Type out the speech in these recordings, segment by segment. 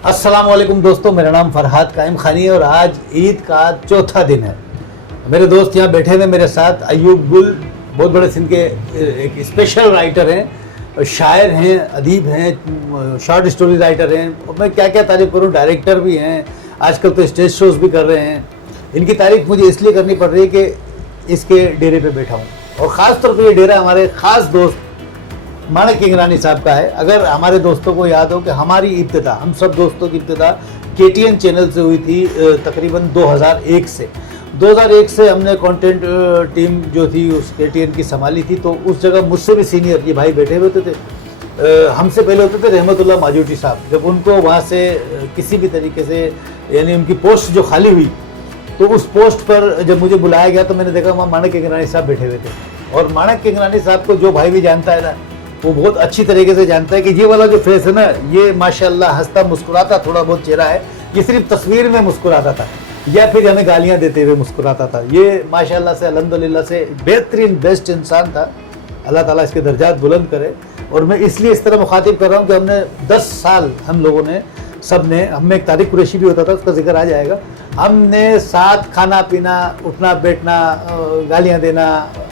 अस्सलाम वालेकुम दोस्तों, मेरा नाम फरहाद कायम खानी है और आज ईद का चौथा दिन है। मेरे दोस्त यहाँ बैठे हुए मेरे साथ अयूब गुल, बहुत बड़े सिंध के एक स्पेशल राइटर हैं, शायर हैं, अदीब हैं, शॉर्ट स्टोरी राइटर हैं। और मैं क्या क्या तारीफ़ करूँ, डायरेक्टर भी हैं, आजकल तो स्टेज शोज़ भी कर रहे हैं। इनकी तारीफ़ मुझे इसलिए करनी पड़ रही है कि इसके डेरे पे बैठा हूँ और ख़ास तौर पर ये डेरा हमारे ख़ास दोस्त माणक किंगरानी साहब का है। अगर हमारे दोस्तों को याद हो कि हमारी इब्तिदा, हम सब दोस्तों की इब्तिदा KTN चैनल से हुई थी तकरीबन 2001 से। 2001 से हमने कंटेंट टीम जो थी उस KTN की संभाली थी। तो उस जगह मुझसे भी सीनियर ये भाई बैठे हुए होते थे। हमसे पहले होते थे रहमतुल्लाह माजूटी साहब। जब उनको वहाँ से किसी भी तरीके से यानी उनकी पोस्ट जो खाली हुई तो उस पोस्ट पर जब मुझे बुलाया गया तो मैंने देखा वहाँ माणक किंगरानी साहब बैठे हुए थे। और माणक किंगरानी साहब को जो भाई भी जानता है ना, वो बहुत अच्छी तरीके से जानता है कि ये वाला जो फेस है ना, ये माशाल्लाह हंसता मुस्कुराता थोड़ा बहुत चेहरा है, ये सिर्फ तस्वीर में मुस्कुराता था या फिर हमें गालियां देते हुए मुस्कुराता था। ये माशाल्लाह से अल्हम्दुलिल्लाह से बेहतरीन बेस्ट इंसान था। अल्लाह ताला इसके दर्जात बुलंद करे। और मैं इसलिए इस तरह मुखातिब कर रहा हूँ कि हमने 10 साल हम लोगों ने सब ने, हमें एक तारिक कुरैशी भी होता था, उसका जिक्र आ जाएगा, हमने साथ खाना पीना, उठना बैठना, गालियाँ देना,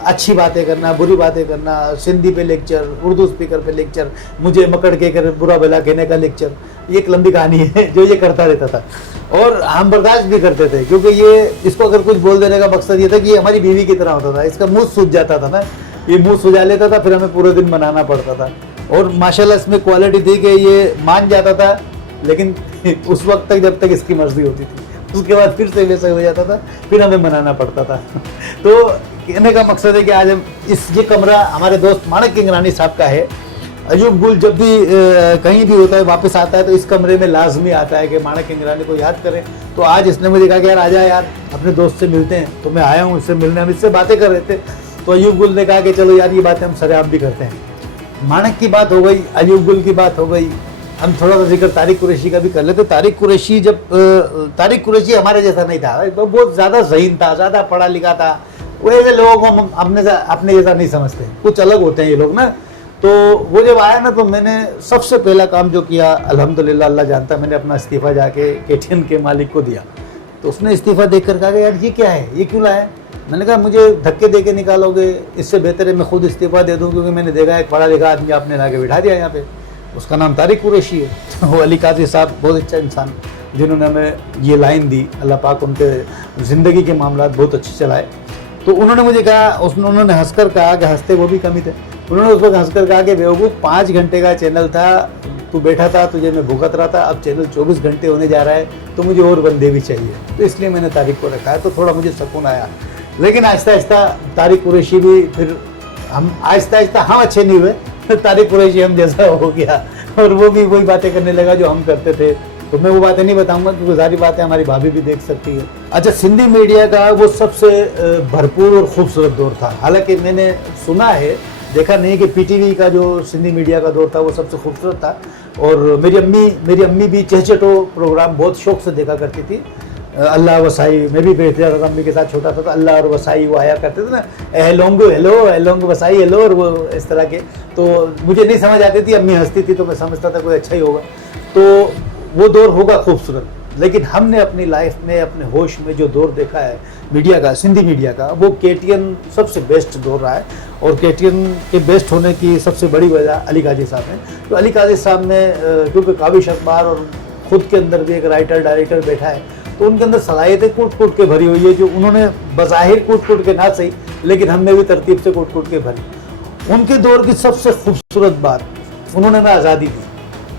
अच्छी बातें करना, बुरी बातें करना, सिंधी पे लेक्चर, उर्दू स्पीकर पे लेक्चर, मुझे मकड़ के कर बुरा भला कहने का लेक्चर, ये एक लंबी कहानी है जो ये करता रहता था। और हम बर्दाश्त भी करते थे क्योंकि ये इसको अगर कुछ बोल देने का मकसद ये था कि ये हमारी बीवी की तरह होता था। इसका मुँह सूज जाता था ना, ये मुँह सुझा लेता था, फिर हमें पूरे दिन मनाना पड़ता था। और माशाल्लाह इसमें क्वालिटी थी कि ये मान जाता था, लेकिन उस वक्त तक जब तक इसकी मर्जी होती थी, उसके बाद फिर से वैसा हो जाता था, फिर हमें मनाना पड़ता था। तो कहने का मकसद है कि आज हम ये कमरा हमारे दोस्त माणक किंगरानी साहब का है। अयूब गुल जब भी कहीं भी होता है, वापस आता है तो इस कमरे में लाजमी आता है कि माणक किंगरानी को याद करें। तो आज इसने मुझे कहा कि यार आजा यार, अपने दोस्त से मिलते हैं। तो मैं आया हूँ इससे मिलने, हम इससे बातें कर रहे थे। तो अयूब गुल ने कहा कि चलो यार ये बातें हम सरेआम भी करते हैं। माणक की बात हो गई, अयूब गुल की बात हो गई, हम थोड़ा सा जिक्र तारिक कुरैशी का भी कर लेते। तारिक कुरैशी तारिक कुरैशी हमारे जैसा नहीं था, बहुत ज़्यादा ज़हीन था, ज़्यादा पढ़ा लिखा था। वैसे लोगों को हम अपने जैसा नहीं समझते, कुछ अलग होते हैं ये लोग ना। तो वो जब आया ना, तो मैंने सबसे पहला काम जो किया, अल्हम्दुलिल्लाह अल्लाह जानता, मैंने अपना इस्तीफ़ा जाके KTN के मालिक को दिया। तो उसने इस्तीफ़ा देख कर कहा कि यार ये क्या है, ये क्यों लाया? मैंने कहा मुझे धक्के दे के निकालोगे, इससे बेहतर है मैं खुद इस्तीफ़ा दे दूँ, क्योंकि मैंने देखा एक पढ़ा लिखा आदमी आपने ला के बिठा दिया यहाँ पे, उसका नाम तारिक कुरैशी है। वो अली काजी साहब बहुत अच्छा इंसान, जिन्होंने हमें ये लाइन दी, अल्लाह पाक उनके ज़िंदगी के मामलात बहुत अच्छे चलाए। तो उन्होंने मुझे कहा, उन्होंने हंसकर कहा कि हंसते वो भी कमी थे, उन्होंने उस वक्त हंसकर कहा कि बेवकूफ़ 5 घंटे का चैनल था, तू बैठा था, तुझे मैं भुगत रहा था, अब चैनल 24 घंटे होने जा रहा है, तो मुझे और बंदे भी चाहिए। तो इसलिए मैंने तारिक को रखा है। तो थोड़ा मुझे सुकून आया। लेकिन आहिस्ता आहिस्ता तारिक कुरैशी भी, फिर हम आहिस्ता आहिस्ता हम अच्छे नहीं हुए, तारिक कुरैशी हम जैसा हो गया और वो भी वही बातें करने लगा जो हम करते थे। तो मैं वो बातें नहीं बताऊंगा क्योंकि सारी बातें हमारी भाभी भी देख सकती है। अच्छा, सिंधी मीडिया का वो सबसे भरपूर और खूबसूरत दौर था। हालांकि मैंने सुना है, देखा नहीं, कि PTV का जो सिंधी मीडिया का दौर था वो सबसे खूबसूरत था। और मेरी अम्मी भी चहचटो प्रोग्राम बहुत शौक से देखा करती थी। अल्लाह वसाई, मैं भी बैठ जाता था अम्मी के साथ, छोटा था। अल्लाह और वसाई वो आया करते थे ना, एलोंगो हेलो, एलोंगो वसाई हेलो, और वो इस तरह के। तो मुझे नहीं समझ आती थी, अम्मी हंसती थी तो मैं समझता था कोई अच्छा ही होगा। तो वो दौर होगा खूबसूरत। लेकिन हमने अपनी लाइफ में, अपने होश में जो दौर देखा है मीडिया का, सिंधी मीडिया का, वो KTN सबसे बेस्ट दौर रहा है। और KTN के बेस्ट होने की सबसे बड़ी वजह अली काजी साहब हैं। तो अली काजी साहब ने, क्योंकि काबिश अखबार और ख़ुद के अंदर भी एक राइटर डायरेक्टर बैठा है, तो उनके अंदर सलाहियतें कूट कूट के भरी हुई है, जो उन्होंने बज़ाहिर कूट कूट के ना सही, लेकिन हमने भी तरतीब से कूट कूट के भरी। उनके दौर की सबसे खूबसूरत बात, उन्होंने हमें आज़ादी दी।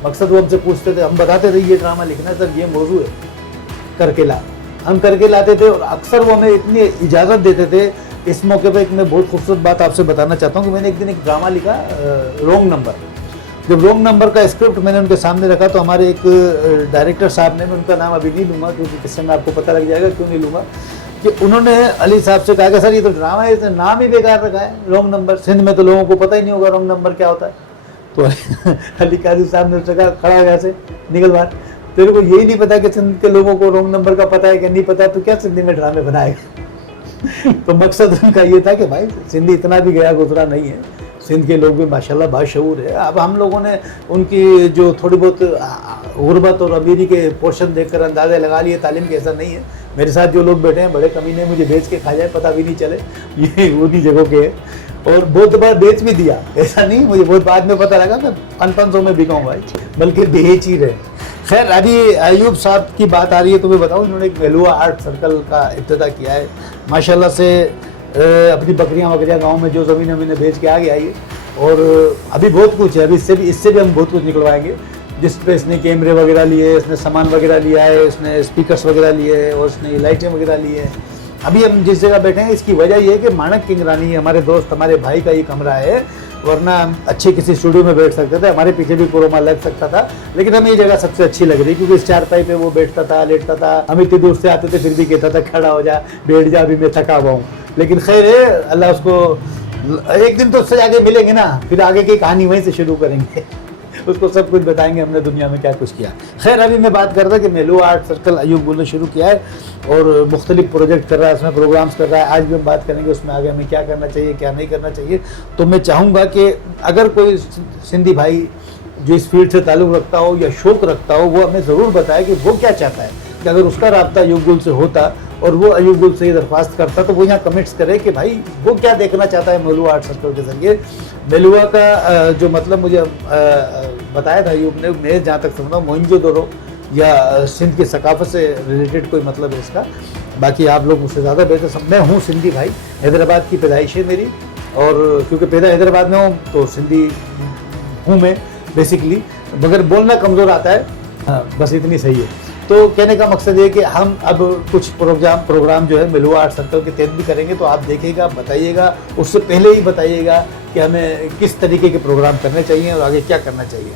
मकसद वो हमसे पूछते थे, हम बताते थे ये ड्रामा लिखना सर, ये मौजू है, करके ला। हम करके लाते थे और अक्सर वो हमें इतनी इजाज़त देते थे। इस मौके पर एक मैं बहुत खूबसूरत बात आपसे बताना चाहता हूँ कि मैंने एक दिन एक ड्रामा लिखा, रॉन्ग नंबर। जब रॉन्ग नंबर का स्क्रिप्ट मैंने उनके सामने रखा तो हमारे एक डायरेक्टर साहब ने, मैं उनका नाम अभी नहीं लूँगा क्योंकि किससे में आपको पता लग जाएगा क्यों नहीं लूँगा, कि उन्होंने अली साहब से कहा कि सर ये तो ड्रामा है, इसने नाम ही बेकार रखा है, रॉन्ग नंबर। सिंध में तो लोगों को पता ही नहीं होगा रॉन्ग नंबर क्या होता है। तो अली काजी साहब ने उससे कहा, खड़ा हो से निकल बाहर, तेरे को यही नहीं पता कि सिंध के लोगों को रॉन्ग नंबर का पता है कि नहीं पता, तो क्या सिंधी में ड्रामे बनाएगा। तो मकसद उनका ये था कि भाई सिंधी इतना भी गया गुजरा नहीं है, सिंध के लोग भी माशाल्लाह बाशऊर है। अब हम लोगों ने उनकी जो थोड़ी बहुत गुर्बत और अमीरी के पोर्शन देखकर अंदाज़े लगा लिए, तालीम के ऐसा नहीं है। मेरे साथ जो लोग बैठे हैं बड़े कमीने, मुझे बेच के खा जाए पता भी नहीं चले, ये उन्हीं जगहों के हैं। और बहुत बार बेच भी दिया, ऐसा नहीं, मुझे बहुत बाद में पता लगा मैं 500 में बिका हूँ भाई, बल्कि बेच ही रहे। खैर, अभी अयूब साहब की बात आ रही है तो मैं बताऊँ, इन्होंने एक मेलुआ आर्ट सर्कल का इब्तिदा किया है माशाल्लाह से। अपनी बकरियाँ वकरियाँ गाँव में जो ज़मीन वमीनें बेच के आगे आई है, और अभी बहुत कुछ है, अभी इससे भी हम बहुत कुछ निकलवाएंगे। जिस पे इसने कैमरे वगैरह लिए, इसने सामान वगैरह लिया है, इसने स्पीकर्स वगैरह लिए है, और इसने लाइटें वगैरह ली है। अभी हम जिस जगह बैठे हैं इसकी वजह यह है कि मानक किंगरानी हमारे दोस्त, हमारे भाई का ये कमरा है, वरना अच्छे किसी स्टूडियो में बैठ सकते थे, हमारे पीछे भी कोरोमा लग सकता था, लेकिन हमें ये जगह सबसे अच्छी लग रही क्योंकि इस चारपाई पे वो बैठता था, लेटता था। हम इतनी दूर से आते थे फिर भी कहता था खड़ा हो जा, बैठ जा, अभी मैं थका हुआ हूँ। लेकिन खैर है, अल्लाह उसको, एक दिन तो उससे जाके मिलेंगे ना, फिर आगे की कहानी वहीं से शुरू करेंगे उसको सब कुछ बताएंगे हमने दुनिया में क्या कुछ किया। खैर, अभी मैं बात कर रहा था कि मेलुआ आर्ट सर्कल अयूब गुल ने शुरू किया है और मुख्तलिफ प्रोजेक्ट कर रहा है, उसमें प्रोग्राम्स कर रहा है। आज भी हम बात करेंगे उसमें आगे हमें क्या करना चाहिए, क्या नहीं करना चाहिए। तो मैं चाहूँगा कि अगर कोई सिंधी भाई जो इस फील्ड से ताल्लुक़ रखता हो या शौक़ रखता हो, वो हमें ज़रूर बताए कि वो क्या चाहता है, कि अगर उसका राब्ता अयूब गुल से होता और वो अयूब गुल से ये दरख्वास्त करता तो वो यहाँ कमेंट्स करे कि भाई वो क्या देखना चाहता है मेलुआ आर्ट सर्कल के ज़रिए। मेलुआ का जो मतलब मुझे बताया था अयूब ने, मैं जहाँ तक समझा मोइंजोदड़ो या सिंध की सकाफत से रिलेटेड कोई मतलब है इसका। बाकी आप लोग मुझसे ज़्यादा बेहतर मैं हूँ सिंधी भाई, हैदराबाद की पैदाइश है मेरी, और क्योंकि पैदा हैदराबाद में हूँ तो सिंधी हूँ मैं बेसिकली, मगर बोलना कमज़ोर आता है। हाँ, बस इतनी सही है। तो कहने का मकसद ये कि हम अब कुछ प्रोग्राम जो है मेलुआ आर्ट सर्कल के तहत भी करेंगे, तो आप देखिएगा, बताइएगा, उससे पहले ही बताइएगा कि हमें किस तरीके के प्रोग्राम करने चाहिए और आगे क्या करना चाहिए।